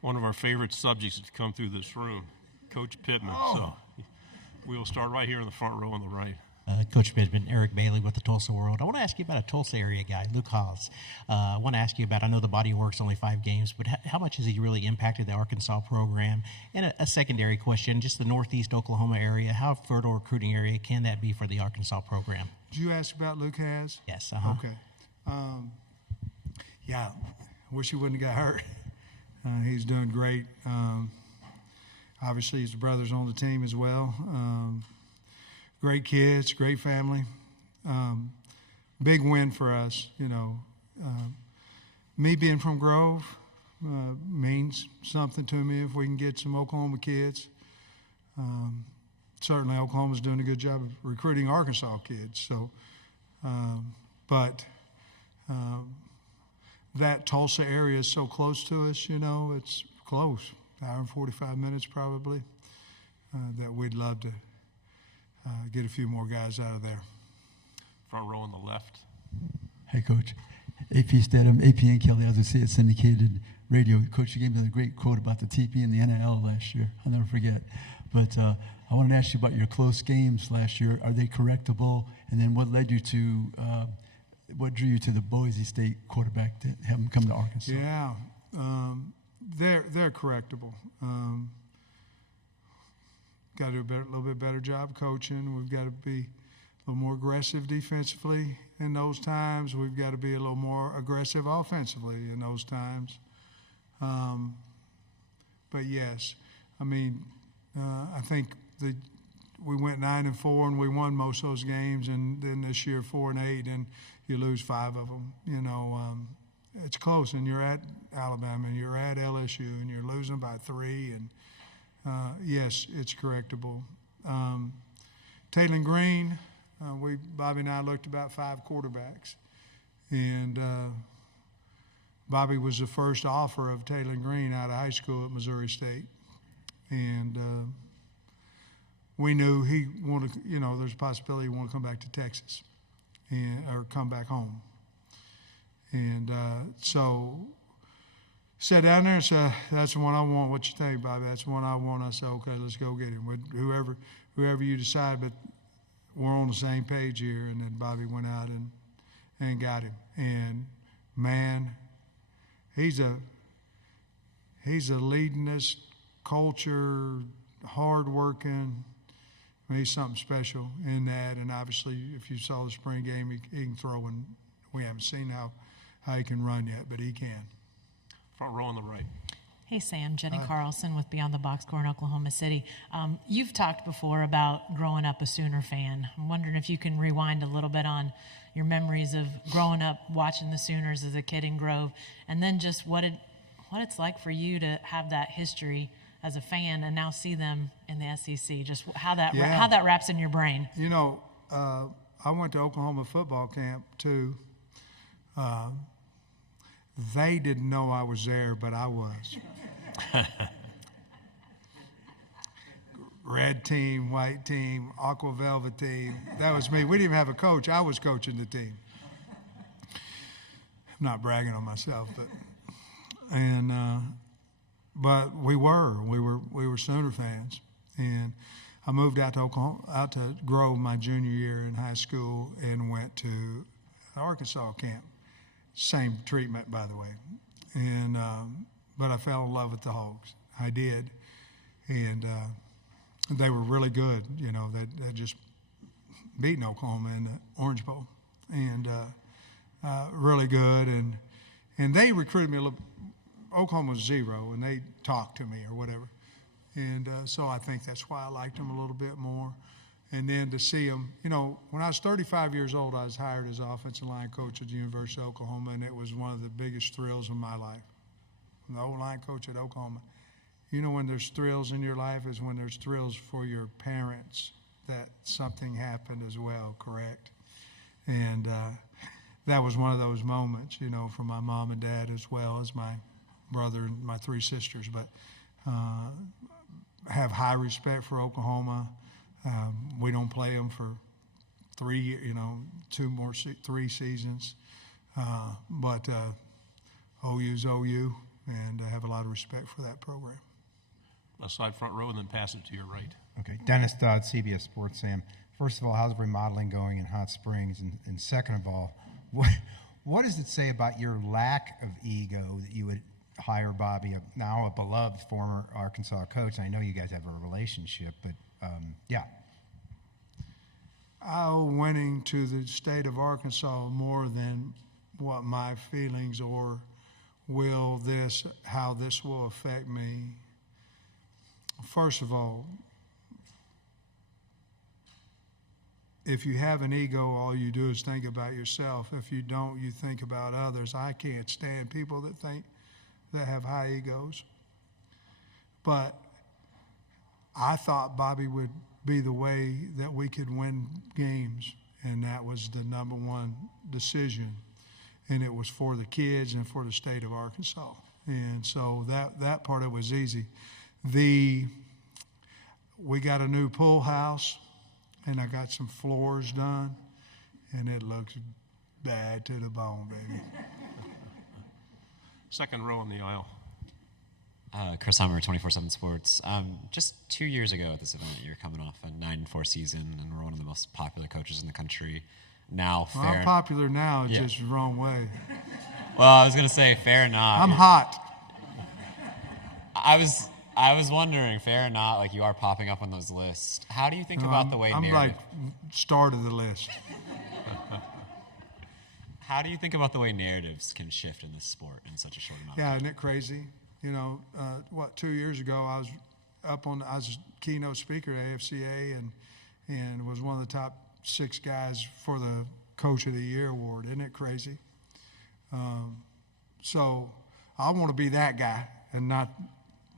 one of our favorite subjects to come through this room, Coach Pittman. Oh. So we will start right here in the front row on the right. Coach Pittman, Eric Bailey with the Tulsa World. I want to ask you about a Tulsa area guy, Luke Haas. I want to ask you about, I know the body of work's only 5 games, but how much has he really impacted the Arkansas program? And a secondary question, just the Northeast Oklahoma area, how fertile recruiting area can that be for the Arkansas program? Did you ask about Luke Haas? Yes. Okay. Yeah, wish he wouldn't have got hurt. He's doing great. Obviously, his brother's on the team as well. Great kids, great family. Big win for us, you know. Me being from Grove means something to me if we can get some Oklahoma kids. Certainly, Oklahoma's doing a good job of recruiting Arkansas kids. So, but that Tulsa area is so close to us, you know, it's close, hour and 45 minutes probably, that we'd love to get a few more guys out of there. Front row on the left. Hey, Coach. AP Stedham, AP and Kelly, as I say, it's syndicated radio. Coach, you gave me a great quote about the TP and the NIL last year. I'll never forget. But I wanted to ask you about your close games last year. Are they correctable? And then what led you to, what drew you to the Boise State quarterback to have him come to Arkansas? Yeah, they're correctable. Got to do a little bit better job coaching. We've got to be a little more aggressive defensively in those times. We've got to be a little more aggressive offensively in those times. But yes, I mean, I think we went 9-4 and we won most of those games, and then this year 4-8, and you lose 5 of them. You know, it's close, and you're at Alabama, and you're at LSU, and you're losing by 3, and yes, it's correctable. Taylor Green, Bobby and I looked about 5 quarterbacks, and Bobby was the first offer of Taylor Green out of high school at Missouri State, and we knew he wanted, you know, there's a possibility he wanted to come back to Texas or come back home, and so sat down there and said, "That's the one I want. What you think, Bobby? That's the one I want." I said, "Okay, let's go get him. Whoever you decide, but we're on the same page here." And then Bobby went out and got him. And man, he's a leadingist, culture, hard-working. I mean, he's something special in that. And obviously, if you saw the spring game, he can throw, and we haven't seen how he can run yet, but he can. Front row on the right. Hey, Sam. Jenny Carlson with Beyond the Box Score in Oklahoma City. You've talked before about growing up a Sooner fan. I'm wondering if you can rewind a little bit on your memories of growing up watching the Sooners as a kid in Grove, and then just what it's like for you to have that history as a fan and now see them in the SEC. Just how that wraps in your brain. You know, I went to Oklahoma football camp too. They didn't know I was there, but I was. Red team, white team, aqua velvet team. That was me. We didn't even have a coach. I was coaching the team. I'm not bragging on myself, but we were Sooner fans. And I moved out to Grove my junior year in high school and went to the Arkansas camp. Same treatment, by the way. And but I fell in love with the Hogs. I did. And they were really good. You know, they just beaten Oklahoma in the Orange Bowl. And really good. And they recruited me a little. Oklahoma was 0, and they talked to me or whatever. And so I think that's why I liked them a little bit more. And then to see them, you know, when I was 35 years old, I was hired as offensive line coach at the University of Oklahoma, and it was one of the biggest thrills of my life. I'm the O-line coach at Oklahoma. You know, when there's thrills in your life is when there's thrills for your parents that something happened as well, correct? And that was one of those moments, you know, for my mom and dad as well as my brother and my 3 sisters. But have high respect for Oklahoma. We don't play them for 3 seasons. But OU's OU, and I have a lot of respect for that program. Left side, front row, and then pass it to your right. Okay, Dennis Dodd, CBS Sports. Sam, first of all, how's remodeling going in Hot Springs? And second of all, what does it say about your lack of ego that you would hire Bobby, now a beloved former Arkansas coach? I know you guys have a relationship, but yeah. I owe winning to the state of Arkansas more than what my feelings or how this will affect me. First of all, if you have an ego, all you do is think about yourself. If you don't, you think about others. I can't stand people that have high egos. But I thought Bobby would be the way that we could win games, and that was the number one decision. And it was for the kids and for the state of Arkansas. And so that part of it was easy. We got a new pool house, and I got some floors done, and it looks bad to the bone, baby. Second row on the aisle. Chris Hummer, 24/7 Sports. Just 2 years ago at this event, you're coming off a 9-4 season, and we're one of the most popular coaches in the country. Now, Well, I'm popular now, Yeah. just the wrong way. Well, I was going to say, fair or not. I'm hot. I was wondering, fair or not, like you are popping up on those lists. How do you think about the way I'm narrative? like start of the list. How do you think about the way narratives can shift in this sport in such a short amount of Yeah, time? isn't it crazy? 2 years ago, I was I was a keynote speaker at AFCA and was one of the top 6 guys for the Coach of the Year award. Isn't it crazy? So I want to be that guy and not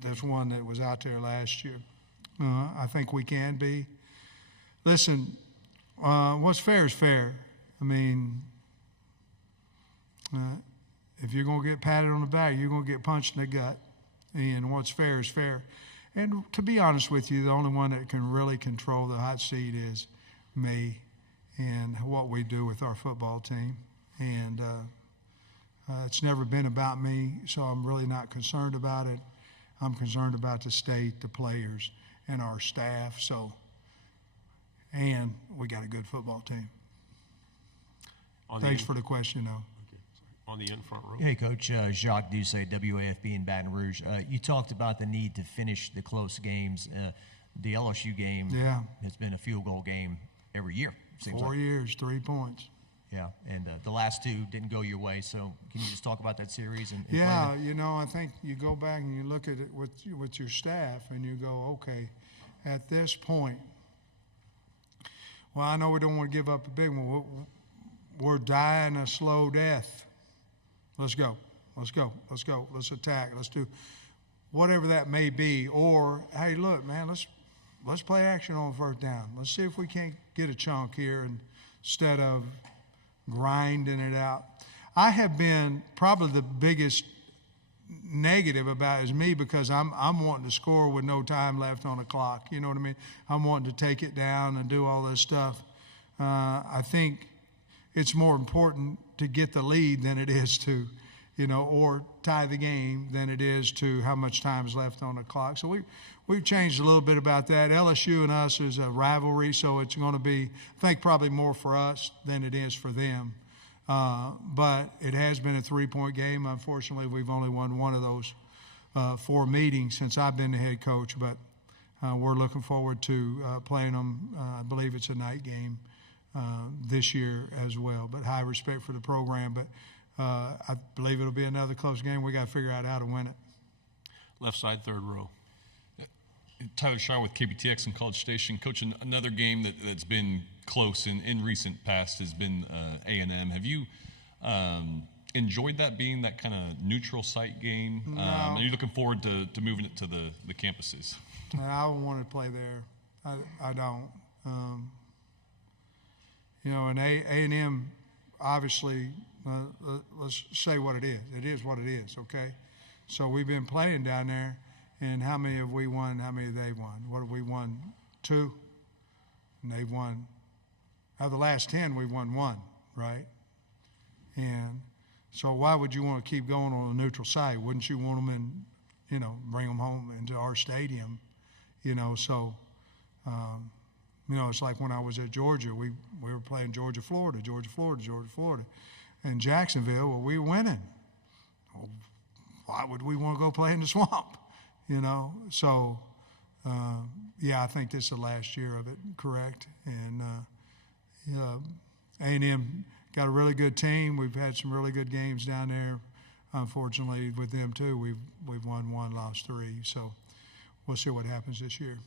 this one that was out there last year. I think we can be. Listen, what's fair is fair. I mean, if you're going to get patted on the back, you're going to get punched in the gut. And what's fair is fair. And to be honest with you, the only one that can really control the hot seat is me and what we do with our football team. And it's never been about me, so I'm really not concerned about it. I'm concerned about the state, the players, and our staff. And we got a good football team. Thanks for the question, though. On the in front row. Hey, Coach. Jacques Doucet, WAFB in Baton Rouge. You talked about the need to finish the close games. The LSU game has been a field goal game every year. 4 years, 3 points. Yeah, and the last 2 didn't go your way. So can you just talk about that series? And Yeah, I think you go back and you look at it with your staff and you go, okay, at this point, well, I know we don't want to give up a big one. We're dying a slow death. Let's go. Let's go. Let's go. Let's attack. Let's do whatever that may be. Or, hey, look, man, let's play action on first down. Let's see if we can't get a chunk here instead of grinding it out. I have been probably the biggest negative about it is me because I'm wanting to score with no time left on the clock. You know what I mean? I'm wanting to take it down and do all this stuff. I think it's more important to get the lead than it is to, or tie the game than it is to how much time is left on the clock. So we've changed a little bit about that. LSU and us is a rivalry, so it's going to be, I think, probably more for us than it is for them. But it has been a 3-point game. Unfortunately, we've only won one of those 4 meetings since I've been the head coach. But we're looking forward to playing them. I believe it's a night game this year as well. But high respect for the program. But I believe it'll be another close game. We got to figure out how to win it. Left side, third row. Tyler Shaw with KBTX and College Station. Coach, another game that's been close in recent past has been A&M. Have you enjoyed that being that kind of neutral site game? No. Are you looking forward to moving it to the campuses? I don't want to play there. I don't. And A&M, obviously, let's say what it is. It is what it is, okay? So we've been playing down there, and how many have we won? How many have they won? What have we won? 2? And they've won. Out of the last 10, we've won 1, right? And So why would you want to keep going on a neutral site? Wouldn't you want them in, bring them home into our stadium, So, it's like when I was at Georgia, we were playing Georgia, Florida, and Jacksonville. Well, we were winning. Well, why would we want to go play in the swamp? So, I think this is the last year of it, correct? And A&M got a really good team. We've had some really good games down there. Unfortunately, with them too, we've won 1, lost 3. So we'll see what happens this year.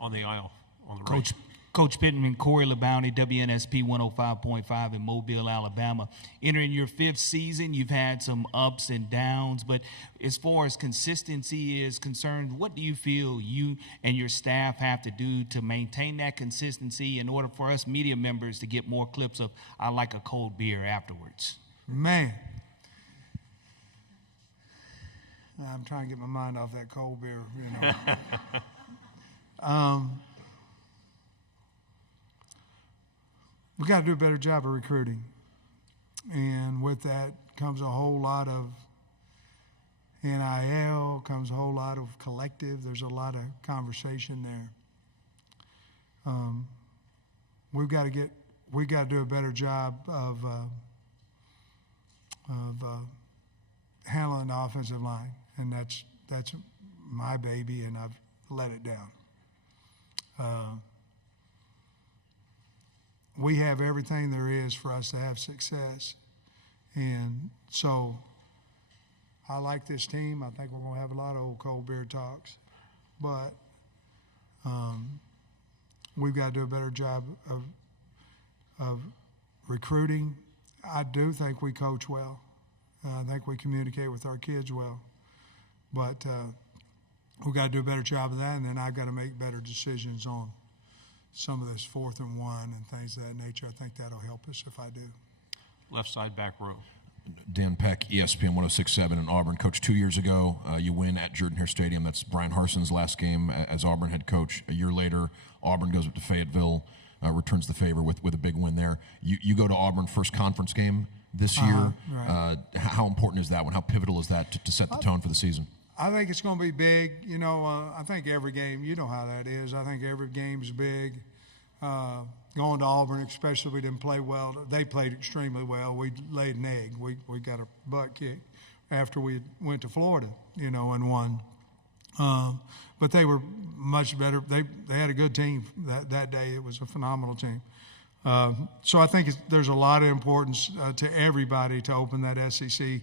On the aisle, on the right. Coach Pittman, Corey LeBounty, WNSP 105.5 in Mobile, Alabama. Entering your 5th season, you've had some ups and downs, but as far as consistency is concerned, what do you feel you and your staff have to do to maintain that consistency in order for us media members to get more clips of "I like a cold beer" afterwards? Man, I'm trying to get my mind off that cold beer, We got to do a better job of recruiting. And with that comes a whole lot of NIL, comes a whole lot of collective. There's a lot of conversation there. We got to do a better job of handling the offensive line. And that's my baby, and I've let it down. We have everything there is for us to have success. And so I like this team. I think we're going to have a lot of old cold beer talks. But we've got to do a better job of recruiting. I do think we coach well. I think we communicate with our kids well. But we've got to do a better job of that, and then I've got to make better decisions on some of this 4th and 1 and things of that nature. I think that'll help us if I do. Left side, back row. Dan Peck, ESPN 106.7 in Auburn. Coach, 2 years ago, you win at Jordan-Hare Stadium. That's Brian Harson's last game as Auburn head coach. A year later, Auburn goes up to Fayetteville, returns the favor with a big win there. You go to Auburn first conference game this year. Right. How important is that one? How pivotal is that to set the tone for the season? I think it's going to be big. I think every game, you know how that is. I think every game's big. Going to Auburn, especially, we didn't play well. They played extremely well. We laid an egg. We got a butt kick after we went to Florida, and won. But they were much better. They had a good team that day. It was a phenomenal team. So I think there's a lot of importance to everybody to open that SEC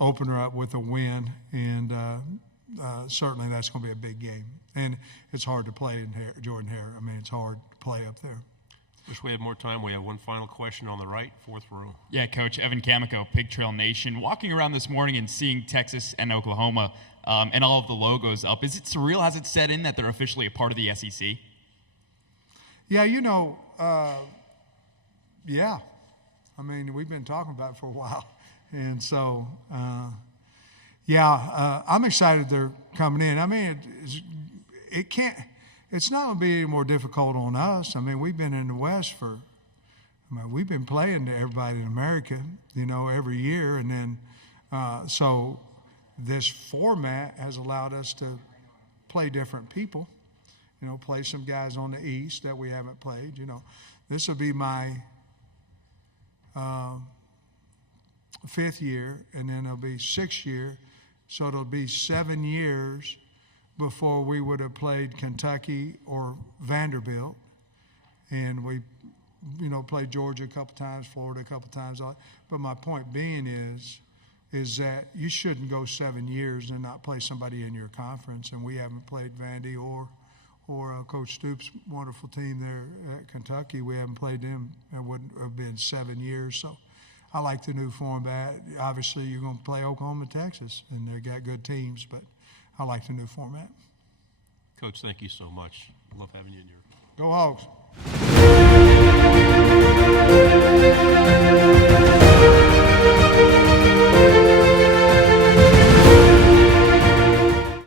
opener up with a win, and certainly that's going to be a big game. And it's hard to play in Jordan-Hare. I mean, it's hard to play up there. Wish we had more time. We have one final question on the right, 4th row. Yeah, Coach, Evan Camico, Pig Trail Nation. Walking around this morning and seeing Texas and Oklahoma and all of the logos up, is it surreal? Has it set in that they're officially a part of the SEC? Yeah, yeah. I mean, we've been talking about it for a while. And so, I'm excited they're coming in. I mean, it's not going to be any more difficult on us. I mean, we've been in the West we've been playing to everybody in America, every year. And then, so this format has allowed us to play different people, play some guys on the East that we haven't played. This will be my 5th year, and then it'll be 6th year. So it'll be 7 years before we would have played Kentucky or Vanderbilt. And we, played Georgia a couple times, Florida a couple times. But my point being is that you shouldn't go 7 years and not play somebody in your conference. And we haven't played Vandy or Coach Stoops' wonderful team there at Kentucky. We haven't played them. It wouldn't have been 7 years. So I like the new format. Obviously, you're going to play Oklahoma and Texas, and they got good teams, but I like the new format. Coach, thank you so much. I love having you in here. Go Hogs.